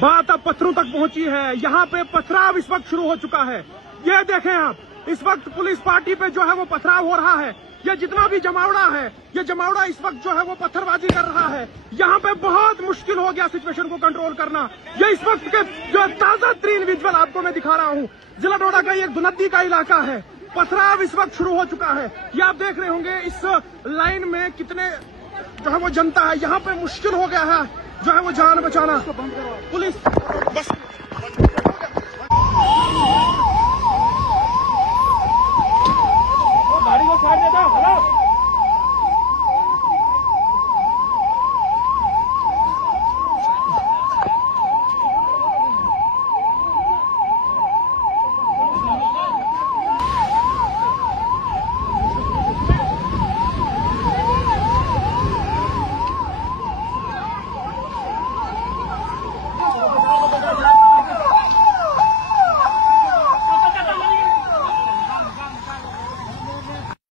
बात अब पत्थरों तक पहुंची है। यहाँ पे पथराव इस वक्त शुरू हो चुका है। ये देखें आप, इस वक्त पुलिस पार्टी पे जो है वो पथराव हो रहा है। ये जितना भी जमावड़ा है, ये जमावड़ा इस वक्त जो है वो पत्थरबाजी कर रहा है। यहाँ पे बहुत मुश्किल हो गया सिचुएशन को कंट्रोल करना। ये इस वक्त के जो ताजा तरीन विजुअल आपको मैं दिखा रहा हूँ, जिला डोडा का एक दुनद्दी का इलाका है। पथराव इस वक्त शुरू हो चुका है। ये आप देख रहे होंगे इस लाइन में कितने जो है वो जनता है। यहाँ पे मुश्किल हो गया है जो है वो जान बचाना। पुलिस बस